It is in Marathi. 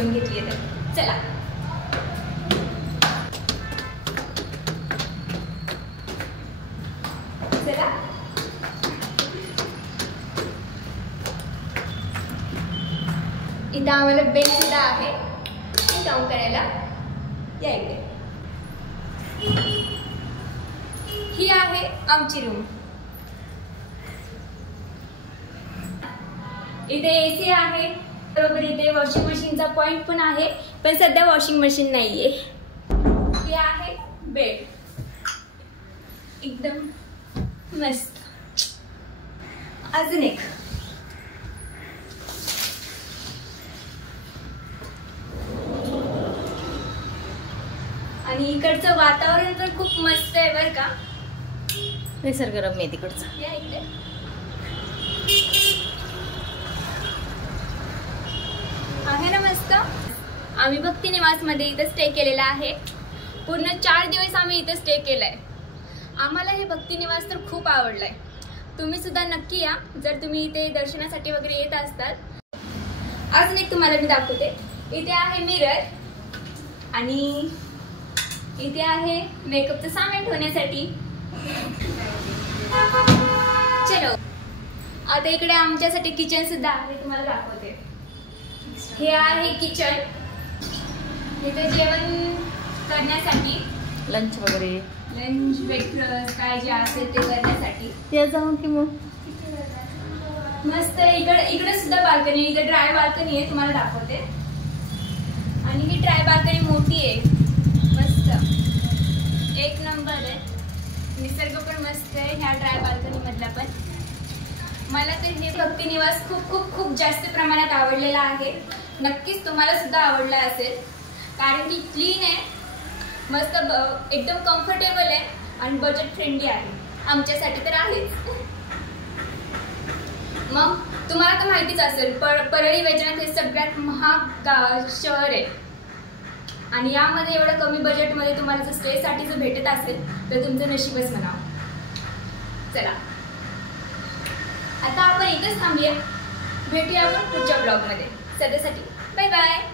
करून घेतली आहे. तर चला चला इथं आम्हाला बेड सुद्धा आहे काम करायला. या इकडे ही आहे आमची रूम. इथे एसी आहे बरोबर. इथे वॉशिंग मशीनचा पॉइंट पण आहे पण सध्या वॉशिंग मशीन नाहीये. हे आहे बेड एकदम मस्त. अजून एक आणि इकडचं वातावरण पण खूप मस्त आहे बरं का. निसर्गरम्य आहे तिकडचं. या इकडे आहे ना मस्त. आम्ही भक्ती निवास मध्ये इथे स्टे केलेला आहे. पूर्ण 4 दिवस आम्ही इथे स्टे केलाय. आम्हाला हे भक्ती निवास तर खूप आवडलाय. तुम्ही सुद्धा नक्की या जर तुम्ही इथे दर्शनासाठी वगैरे येत असतात. अजून एक तुम्हाला मी दाखवते. इथे आहे मिरर आणि इथे आहे मेकअपचं सामान ठेवण्यासाठी. चलो आता इकडे आमच्यासाठी किचन सुद्धा आहे तुम्हाला दाखवते. हे आहे किचन. इथे जेवण करण्यासाठी लंच वगैरे लंच ब्रेकफास्ट काय जे असेल ते करण्यासाठी. या जाऊ की मग मस्त. इकडे सुद्धा बाल्कनी. इथे ड्राय बाल्कनी आहे तुम्हाला दाखवते. आणि ही ड्राय बाल्कनी मोठी आहे मस्त एक नंबर आहे. निसर्ग पण मस्त आहे ह्या ड्राय बाल्कनी मधला पण. मला तर हे भक्ती निवास खूप खूप खूप जास्त प्रमाणात आवडलेला आहे. नक्कीच तुम्हाला सुद्धा आवडला असेल कारण की क्लीन आहे मस्त एकदम कम्फर्टेबल आहे आणि बजेट फ्रेंडली आहे. आमच्यासाठी तर आहेच. मग तुम्हाला तर माहितीच असेल परळी वैजनाथ हे सगळ्यात महाग शहर आहे आणि यामध्ये एवढं कमी बजेटमध्ये तुम्हाला जर स्टे साठी जर भेटत असेल तर तुमचं नशीबच म्हणावं. चला आता आपण इथेच थांबूया. भेटूया आपण पुढच्या ब्लॉगमध्ये. सध्यासाठी बाय बाय.